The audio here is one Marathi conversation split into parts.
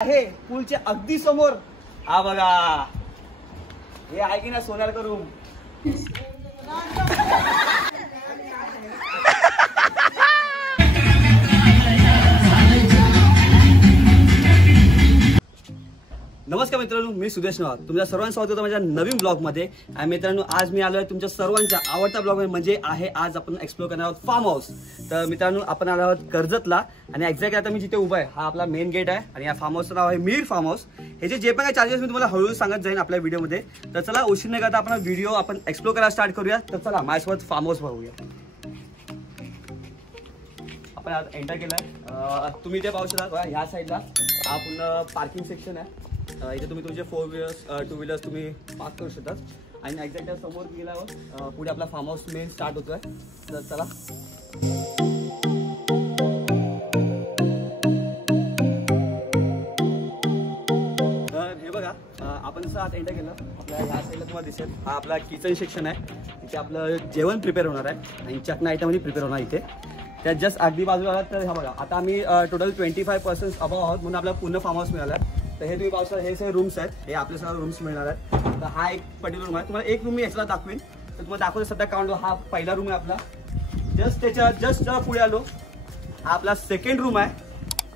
आहे पूलच्या अगदी समोर हा बघा, हे आहे की ना सोन्याचा रूम. नमस्कार मित्रांनो, मी सुदेश नवार. तुमच्या सर्वांचं स्वागत आहे माझ्या नवीन ब्लॉग मध्ये. आणि मित्रांनो, आज मी आलो आहे तुमच्या सर्वांच्या आवडता ब्लॉग म्हणजे आहे आज आपण एक्सप्लोर करणार आहोत फार्म हाऊस. तर मित्रांनो, आपण आलो आहोत कर्जतला आणि एक्झॅक्ट आता मी जिथे उभा आहे हा आपला मेन गेट आहे आणि या फार्म हाऊसचं नाव आहे मीर फार्म हाऊस. हे जे पण काही चार्जेस मी तुम्हाला हळूहळू सांगत जाईन आपल्या व्हिडिओमध्ये. तर चला उशीर न करता आपण व्हिडिओ आपण एक्सप्लोर करायला स्टार्ट करूया. तर चला माझ्यासोबत फार्म हाऊस बघूया. आपण आता एंटर केलाय. तुम्ही इथे पाहू शकता ह्या साईडला हा पूर्ण पार्किंग सेक्शन आहे. इथे तुम्ही तुमचे 4 व्हीलर्स 2 व्हीलर्स तुम्ही पार्क करू शकता. आणि एक्झॅक्ट समोर गेल्यावर पुढे आपला फार्म हाऊस मेन स्टार्ट होतोय. तर चला हे बघा, आपण जसं आता एंटर केलं आपल्या ह्या साईडला तुम्हाला दिसेल हा आपला किचन सेक्शन आहे. इथे आपलं जेवण प्रिपेअर होणार आहे आणि चटणी आयटमही प्रिपेअर होणार इथे. त्यात जस्ट अगदी बाजूला आला तर हा बघा, आता आम्ही टोटल 25% अबाव आहोत म्हणून आपला पूर्ण फार्म हाऊस मिळाला. तर हे तुम्ही पाहू शकता, हे सगळे रूम्स आहेत. हे आपले सगळे रूम्स मिळणार आहेत. तर हा एक पर्टिक्युलर रूम आहे. तुम्हाला एक रूम मी याच्याला दाखवेन. तर तुम्हाला दाखवतो सध्या काउंट. हा पहिला रूम आहे आपला. त्याच्या जस्ट पुढे आलो हा आपला सेकंड रूम आहे.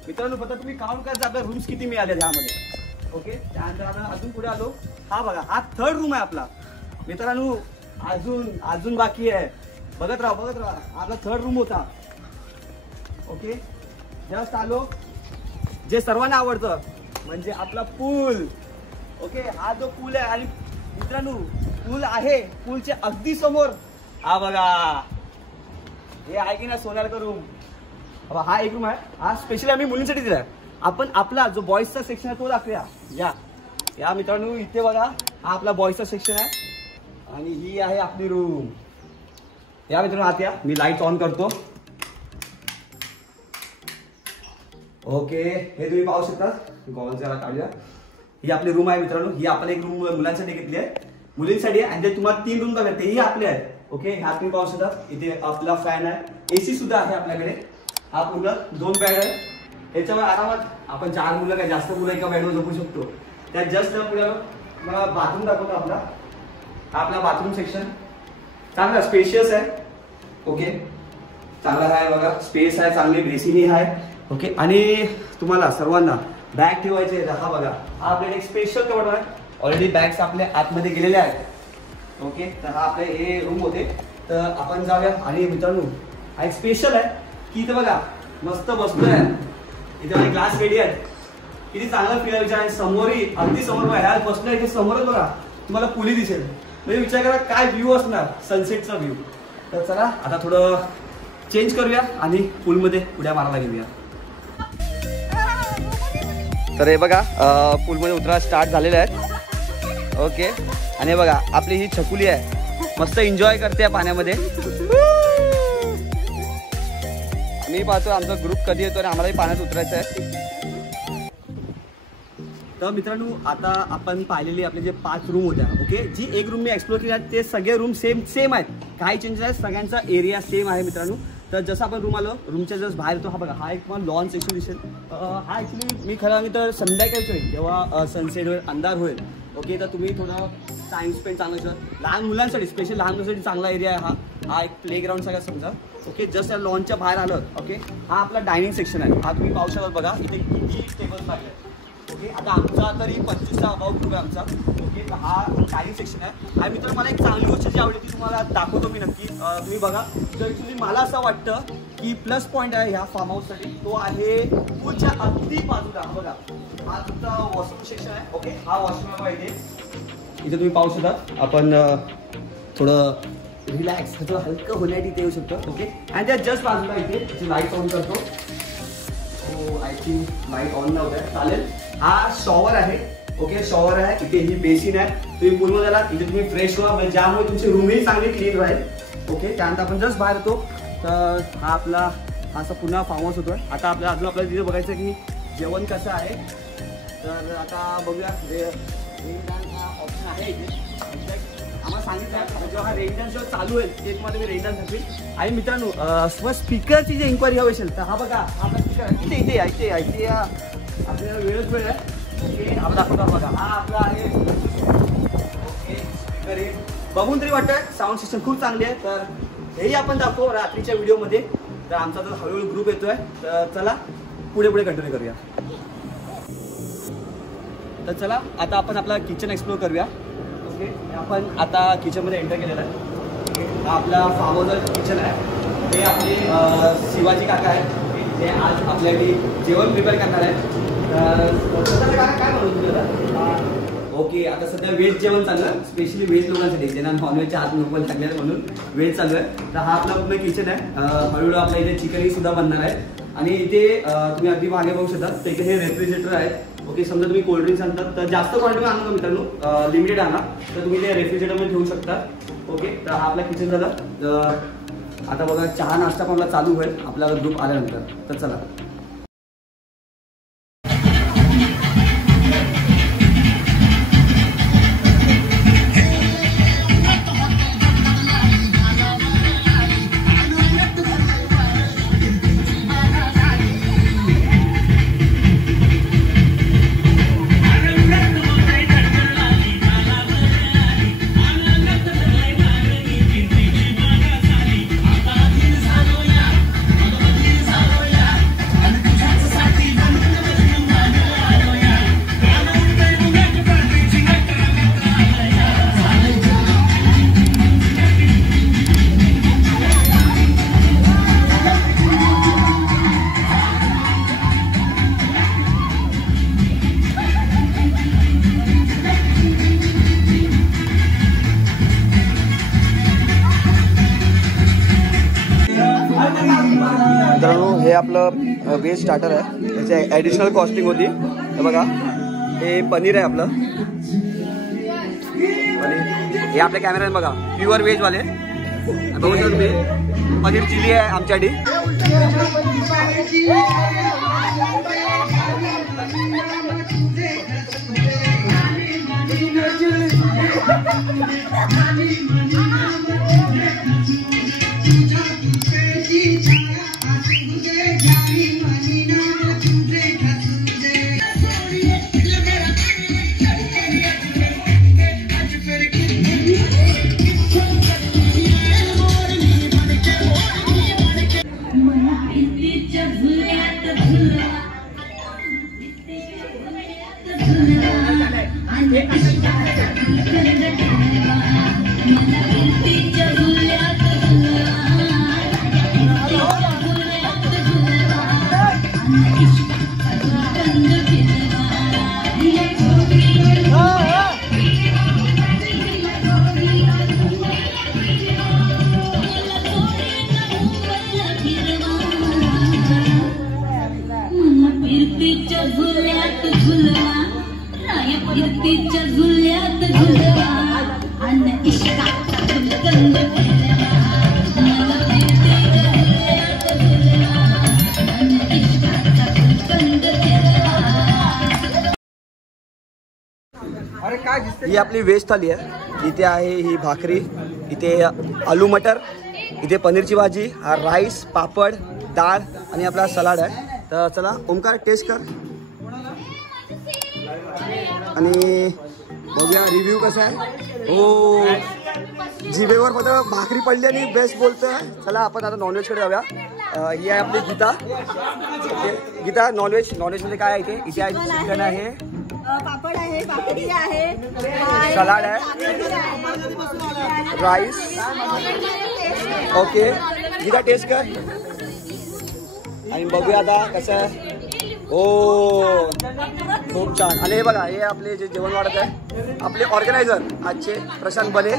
मित्रांनो, फक्त तुम्ही काउंट करायचं आपल्या रूम्स किती मिळाले ह्यामध्ये. ओके, त्यानंतर आपण अजून पुढे आलो. हा बघा, हा थर्ड रूम आहे आपला. मित्रांनो, अजून बाकी आहे. बघत राहा. आपला थर्ड रूम होता. ओके, जस्ट आलो जे सर्वांना आवडतं म्हणजे आपला पूल. ओके, हा जो पूल आहे आणि मित्रांनो पूल आहे पूलच्या अगदी समोर हा बघा, हे आहे की ना सोन्याचा रूम. हा एक रूम आहे. हा स्पेशली आम्ही मुलींसाठी दिलाय. आपण आपला जो बॉईजचा सेक्शन आहे तो दाखवूया. या मित्रांनो, इथे बघा हा आपला बॉईजचा सेक्शन आहे आणि ही आहे आपली रूम. या मित्रांनो, आत या. मी लाईट ऑन करतो. ओके, हे तुम्ही पाहू शकता. गॉगल जरा काढूया. ही आपली रूम आहे मित्रांनो. ही आपण एक रूम मुलांसाठी घेतली आहे, मुलींसाठी आहे. आणि ते तुम्हाला 3 रूम बघा तेही आपले आहेत. ओके, ह्या तुम्ही पाहू शकता. इथे आपला फॅन आहे, एसी सुद्धा आहे आपल्याकडे. हा पूर्ण 2 बेड आहे. याच्यावर आरामात आपण 4 मुलं काय जास्त मुलं एका बेडवर झोपू शकतो. त्यात जस्ट पुढे मला बाथरूम दाखवतो आपला. हा आपला बाथरूम सेक्शन चांगला स्पेशियस आहे. ओके, चांगला आहे बघा, स्पेस आहे, चांगली बेसिनी आहे. ओके, आणि तुम्हाला सर्वांना बॅग ठेवायचे. हा बघा, हा आपल्याला एक स्पेशल कबड आहे. ऑलरेडी बॅग्स आपल्या आतमध्ये गेलेल्या आहेत. ओके, तर हा आपले हे रूम होते. तर आपण जाऊया. आणि मित्रांनो, हा एक स्पेशल आहे की इथे बघा मस्त बसतोय. इथे ग्लास रेडी आहे. किती चांगलं फील आहे. समोरही अगदी समोर बघा, ह्या बसलोय इथे समोरच बघा तुम्हाला पुली दिसेल. म्हणजे विचार करा काय व्ह्यू असणार, सनसेटचा व्ह्यू. तर चला आता थोडं चेंज करूया आणि पूलमध्ये उड्या मारायला घेऊया. तर हे बघा, पूलमध्ये उतरा स्टार्ट झालेले आहेत. ओके, आणि हे बघा आपली ही छकुली आहे, मस्त एन्जॉय करते पाण्यामध्ये. मी पाहतो आमचा ग्रुप कधी येतो आणि आम्हालाही पाण्यात उतरायचं आहे. तर मित्रांनो, आता आपण पाहिलेली आपले जे 5 रूम होत्या. ओके, जी एक रूम मी एक्सप्लोर केली आहे ते सगळे रूम सेम आहेत. काही चेंजेस आहेत, सगळ्यांचा एरिया सेम आहे मित्रांनो. तर जसं आपण रूम आलो, रूमच्या जस्ट बाहेर येतो. हा बघा, हा एक मला लॉन सेक्शन दिसेल. हा ॲक्च्युली मी खरं सांगितलं तर संध्याकाळीच होईल जेव्हा सनसेट होईल, अंधार होईल. ओके, तर तुम्ही थोडं टाइम स्पेंड चांगलं लहान मुलांसाठी, स्पेशली लहान मुलांसाठी चांगला एरिया आहे हा. हा एक प्ले ग्राउंड सगळं समजा. ओके, जस्ट या लॉनच्या बाहेर आलं. ओके, हा आपला डायनिंग सेक्शन आहे. हा तुम्ही पाहू शकाल बघा, इथे किती टेबल्स लागले. ओके, आता आमचा तरी 25चा अबाव ग्रुप आहे आमचा. ओके, तर हा डायनिंग सेक्शन आहे. आणि मित्रांनो, मला एक चांगली गोष्ट जी आवडली ती तुम्हाला दाखवतो मी नक्की. तुम्ही बघा, तर ॲक्च्युली मला असं वाटतं की प्लस पॉईंट आहे ह्या फार्म हाऊससाठी तो आहे पूलच्या अगदी बाजूला. बघा, हा तुमचा वॉशरूम सेक्शन आहे. ओके, हा वॉशरूम आहे इथे तुम्ही पाहू शकता. आपण थोडं रिलॅक्स थोडं हलकं होण्यासाठी इथे येऊ शकतो. ओके, आणि त्या जस्ट बाजूला इथे लाईट ऑन करतो. हो, आय थिंक लाईट ऑन नव्हतं, चालेल. हा शॉवर आहे. ओके, शॉवर आहे. इथे ही बेसिन आहे. तुम्ही पूलमध्ये आला इथे तुम्ही फ्रेश व्हा, म्हणजे ज्यामुळे तुमची रूमही चांगली क्लीन राहील. ओके, त्यानंतर आपण जस्ट बाहेर येतो. तर हा आपला असा पुन्हा फार्म हाऊस होतोय. आता आपल्याला तिथे बघायचं की जेवण कसं आहे. तर आता बघूया. रेन डान्स हा ऑप्शन आहे इथे. आम्हाला सांगितलं जेव्हा हा रेन डान्स जेव्हा चालू होईल ते तुम्हाला मी रेन डान्स दाखवेल. आणि मित्रांनो, स्पीकरची जी इन्क्वायरी हवी असेल तर हा बघा, हा आपला स्पीकर इथे आपल्याला वेळच वेळ आहे. ओके आपण दाखवतो बघा. हा आपला आहे ओके स्पीकर आहे. बघून तरी वाटतं साऊंड सिस्टम खूप चांगली आहे. तर हेही आपण दाखवू रात्रीच्या व्हिडिओमध्ये. तर आमचा तर हळूहळू ग्रुप येतोय. तर चला पुढे कंटिन्यू करूया. तर चला आता आपण आपला किचन एक्सप्लोर करूया. ओके आपण आता किचनमध्ये एंटर केलेलं आहे. ओके हा आपला फार्म हाऊस किचन आहे. हे आपले शिवाजी काका आहेत. ते आज आपल्याकडे जेवण प्रिपेअर करणार आहेत. तर काका काय बनवतो तुला? ओके आता सध्या व्हेज जेवण चालू आहे. स्पेशली व्हेज लोकांसाठी ज्यांना नॉनव्हेजच्या हात नको लागले म्हणून व्हेज चालू आहे. तर हा आपला पूर्ण किचन आहे. हळूहळू आपल्या इथे चिकनही सुद्धा बनणार आहे. आणि इथे तुम्ही अगदी मागे बघू शकता. तर इथे हे रेफ्रिजरेटर आहे. ओके समजा तुम्ही कोल्ड्रिंक्स आणतात तर जास्त क्वांटिटी आणू नका मित्रांनो, लिमिटेड आणा. तर तुम्ही ते रेफ्रिजरेटरमध्ये ठेवू शकता. ओके तर हा आपला किचन झालं. आता बघा चहा नाश्ता पण आपला चालू होईल आपला ग्रुप आल्यानंतर. तर चला मित्रांनो हे आपलं व्हेज स्टार्टर आहे. याची ॲडिशनल कॉस्टिंग होती. हे बघा हे पनीर आहे आपलं पनीर. हे आपल्या कॅमेऱ्यात बघा प्युअर व्हेजवाले बघू शकतो तुम्ही. पनीर चिली आहे आमच्यासाठी. ही आपली व्हेज थाली आहे. इथे आहे ही भाकरी, इथे आलू मटर, इथे पनीरची भाजी, हा राईस, पापड, डाळ आणि आपला सलाड आहे. तर चला ओमकार टेस्ट कर आणि बघूया रिव्ह्यू कसा आहे. हो जिभेवर फक्त भाकरी पडली आणि बेस्ट बोलतोय. चला आपण आता नॉनव्हेजकडे जाऊया. ही आहे आपली गीता. ओके गीता नॉनव्हेजमध्ये काय आहे इथे आहे चिकन आहे, पापड आहे, भाकरी आहे, सलाड आहे, राईस. ओके गीता टेस्ट कर आणि बघूया आता कसं आहे. हो खूप छान. आणि हे बघा हे आपले जे जेवण वाढत आहे आपले ऑर्गनायझर आजचे प्रशांत बने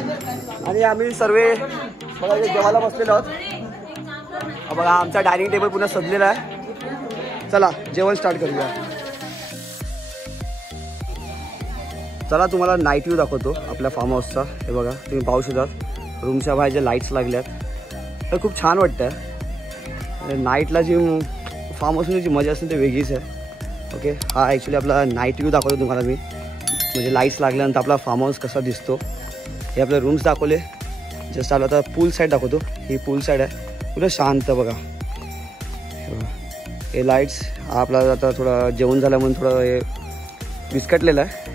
आणि आम्ही सर्व बघा जेवायला बसलेलो आहोत. बघा आमचा डायनिंग टेबल पुन्हा सजलेला आहे. चला जेवण स्टार्ट करूया. चला तुम्हाला नाईट व्ह्यू दाखवतो आपल्या फार्म हाऊसचा. हे बघा तुम्ही पाहू शकता रूमच्या बाहेर जे लाईट्स लागल्यात तर खूप छान वाटतं. नाईटला जी फार्म हाऊसमध्ये जी मजा असते ती वेगळीच आहे. ओके हा ॲक्च्युली आपला नाईट व्ह्यू दाखवतो तुम्हाला मी, म्हणजे लाईट्स लागल्यानंतर आपला फार्म हाऊस कसा दिसतो. हे आपले रूम्स दाखवले. जस्ट आपला आता पूल साईड दाखवतो. ही पूल साईड आहे पुढे शांत बघा. हे लाईट्स आपला आता थोडा जेवण झालं म्हणून थोडं हे विस्कटलेलं आहे,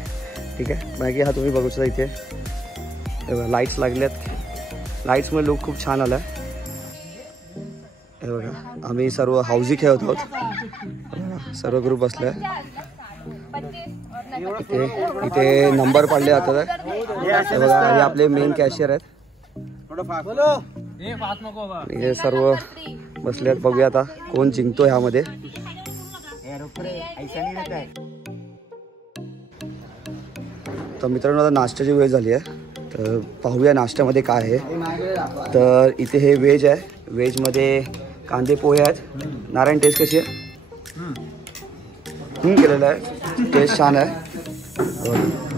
ठीक आहे. बाकी हा तुम्ही बघू शकता इथे लाईट्स लागल्यात, लाईट्समुळे लुक खूप छान आला आहे. हे बघा आम्ही सर्व हाऊजी खेळत आहोत, सर्व ग्रुप बसले. इथे नंबर पडले जातात. हे बघा हे आपले मेन कॅशियर आहेत, हे सर्व बसले आहेत. बघूया आता कोण जिंकतो ह्यामध्ये. तर मित्रांनो आता नाश्त्याची वेळ झाली आहे, तर पाहूया नाश्त्यामध्ये काय आहे. तर इथे हे व्हेज आहे, व्हेजमध्ये कांदे पोहे आहेत. नारायण टेस्ट कशी आहे? केलेलं आहे, टेस्ट छान आहे.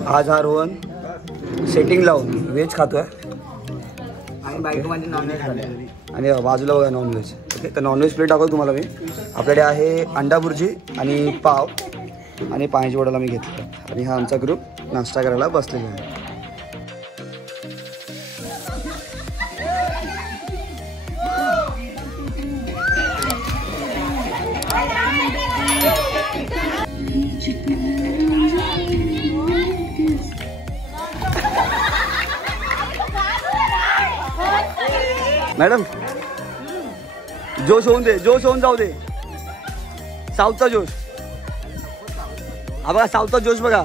आज हा रोहन सेटिंग लावून व्हेज खातोय आणि बाजूला बघा नॉनव्हेज. ओके, तर नॉनव्हेज प्लेट दाखवतो तुम्हाला मी. आपल्याकडे आहे अंडा भुर्जी आणि पाव आणि पाण्याची बॉटल आम्ही घेतली. आणि हा आमचा ग्रुप नाश्ता करायला बसलेला आहे. मॅडम जोश होऊन दे, जोश होऊन जाऊ दे. साऊथचा जोश हा बघा, साऊथचा जोश बघा.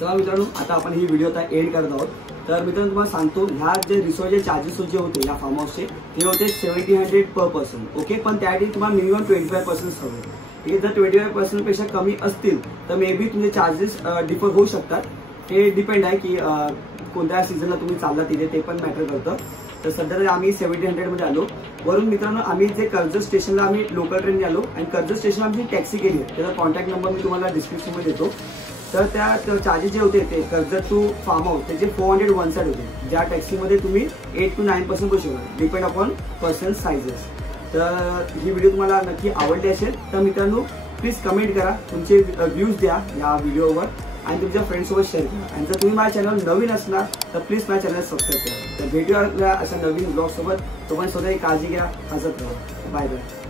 चला मित्रांनो, आता आपण ही व्हिडिओ आता एंड करत आहोत. तर मित्रांनो तुम्हाला सांगतो, ह्या जे रिसॉर्टचे चार्जेस जे होते या फार्म हाऊसचे ते होते 1700 पर पर्सन. ओके, पण त्यासाठी तुम्हाला मिनिमम 25% हवे. ठीक आहे, जर 25% पेक्षा कमी असतील तर मे बी तुमचे चार्जेस डिफर होऊ शकतात. ते डिपेंड आहे की कोणत्या सीझनला तुम्ही चालला तिथे, ते पण मॅटर करतं. तर सध्या आम्ही 1700 मध्ये आलो. वरून मित्रांनो आम्ही जे कर्जत स्टेशनला आम्ही लोकल ट्रेनने आलो आणि कर्जत स्टेशनला आम्ही टॅक्सी केली आहे. त्याचा कॉन्टॅक्ट नंबर मी तुम्हाला डिस्क्रिप्शनमध्ये देतो. तर त्या चार्जेस जे होते ते कर्जत टू फार्म हाऊस त्याचे 400 वन साइड होते, ज्या टॅक्सीमध्ये तुम्ही 8 to 9% बसू शकता, डिपेंड अपॉन पर्सन सायझेस. तर ही व्हिडिओ तुम्हाला नक्की आवडली असेल तर मित्रांनो प्लीज कमेंट करा, तुमचे व्ह्यूज द्या या व्हिडिओवर आणि तुमच्या फ्रेंड्ससोबत शेअर करा. आणि जर तुम्ही माझ्या चॅनल नवीन असणार तर प्लीज माझ्या चॅनल सबस्क्राईब करा. तर भेटूया अशा नवीन ब्लॉगसोबत. तोपर्यंत स्वतःची काळजी घ्या, हसत राहा. Bye bye.